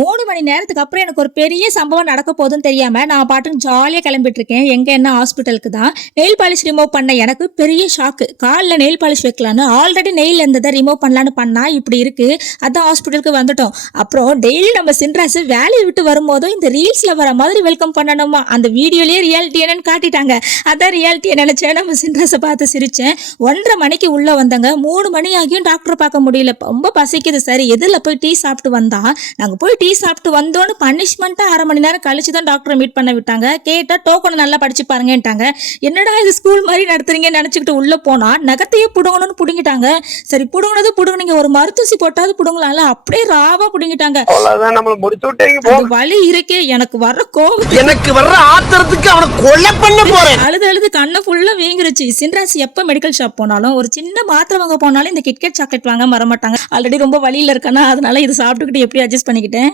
3 மணி நேரத்துக்கு அப்புறம் எனக்கு ஒரு பெரிய சம்பவம் நடக்க போகுதுன்னு தெரியாம நான் பாட்டுக்கு ஜாலியா கிளம்பிட்டு இருக்கேன். எங்க என்ன ஹாஸ்பிட்டலுக்கு தான். நெயில் பாலிஷ் ரிமூவ் பண்ண எனக்கு பெரிய ஷாக்கு. கால்ல நெயில் பாலிஷ் வைக்கலான்னு ஆல்ரெடி நெயில் இருந்ததை ரிமூவ் பண்ணலான்னு பண்ணா இப்படி இருக்கு. அதான் ஹாஸ்பிட்டலுக்கு வந்துட்டோம். அப்புறம் டெய்லி நம்ம சின்ராஸ் வேலையை விட்டு வரும்போதும் இந்த ரீல்ஸ்ல வர மாதிரி வெல்கம் பண்ணணுமா, அந்த வீடியோலயே ரியாலிட்டி என்னன்னு காட்டிட்டாங்க. அதான் ரியாலிட்டியை நினைச்சேன். நம்ம சின்ராஸை பார்த்து சிரிச்சேன். 1:30 மணிக்கு உள்ள வந்தாங்க. 3 மணி ஆகியும் டாக்டரை பார்க்க முடியல. ரொம்ப பசிக்குது. சரி எதில் போய் டீ சாப்பிட்டு வந்தா, நாங்க போய் டீ சாப்பிட்டு வந்தோன்னு பனிஷ்மெண்ட்டா 1/2 மணி நேரம் கழிச்சு தான் டாக்டரை மீட் பண்ண விட்டாங்க. கேட்டா டோக்கனை நல்லா படிச்சு பாருங்கன்ட்டாங்க. என்னடா இது ஸ்கூல் மாதிரி நடத்துறீங்கன்னு நினைச்சுக்கிட்டு உள்ள போனா நகத்தையே புடுங்கணும்னு புடுங்கிட்டாங்க. சரி புடுங்கினது புடுங்கினீங்க, ஒரு மருத்துவசி போட்டாவது புடுங்கலாம்ல, அப்படியே ராவா புடுங்கிட்டாங்க. வலி இருக்கே, எனக்கு வர்ற கோபம், எனக்கு வர்ற ஆத்திரத்துக்கு அவனை கொலை பண்ண போறேன். அழுது கண்ணை ஃபுல்லா வீங்கிருச்சு. சின்ராஸ் எப்ப மெடிக்கல் ஷாப் போனாலும் ஒரு சின்ன மாத்திரை வாங்க போனாலும் இந்த கிட்கேட் சாக்லேட் வாங்க வரமாட்டாங்க. ஆல்ரெடி ரொம்ப வலியில இருக்கனா, அதனால இது சாப்பிட்டுக்கிட்டு எப்படி அட்ஜஸ்ட் பண்ணிக்கிட்டேன்.